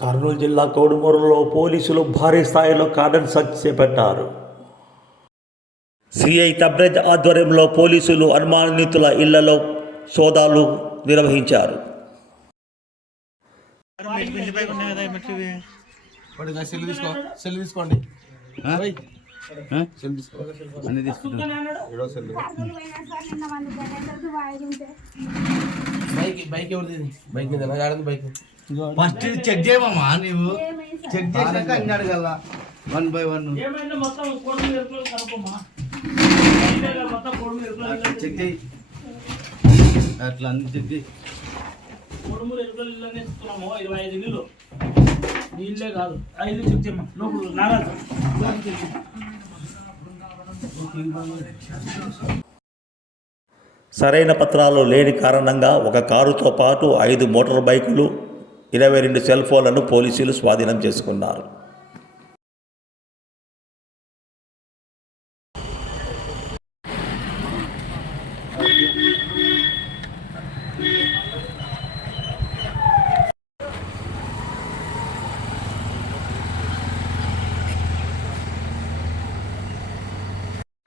కర్నూలు జిల్లా కోడుమూరులో పోలీసులు భారీ స్థాయిలో కార్డన్ సర్చ్ చేపట్టారు. సిఐ తబ్రేజ్ ఆధ్వర్యంలో పోలీసులు అనుమానితుల ఇళ్ళలో సోదాలు నిర్వహించారు. తీసుకోండి. అన్ని బైక్ ఎవరిది? బైక్ మీద ఆడది బైక్? ఫస్ట్ చెక్ చేయమమ్మా నువ్వు చెక్ చేశాక అన్ని అడగల? వన్ బై వన్ చెక్ చేయి. అట్లా అన్ని చెక్ చేయి. కోడి మీద ఎరుకలు ఇల్లు ఇస్తున్నాము ఇరవై ఐదు ఇల్లులు. నీళ్ళే కాదు. ఐదు చెక్ చేయమ్మా. లోపల నారాజు. సరైన పత్రాలు లేని కారణంగా ఒక కారుతో పాటు ఐదు మోటార్ బైకులు ఇరవై రెండు సెల్ ఫోన్లను పోలీసులు స్వాధీనం చేసుకున్నారు.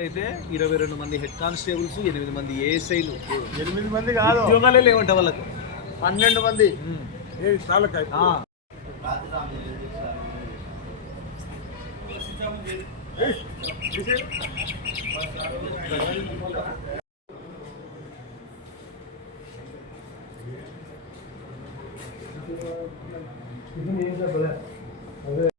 అయితే ఇరవై రెండు మంది హెడ్ కానిస్టేబుల్స్ ఎనిమిది మంది ఏఎస్ఐలు ఎనిమిది మంది కాదు ఉద్యోగాలే లేవంట వాళ్ళకు పన్నెండు మంది ఇది ఏం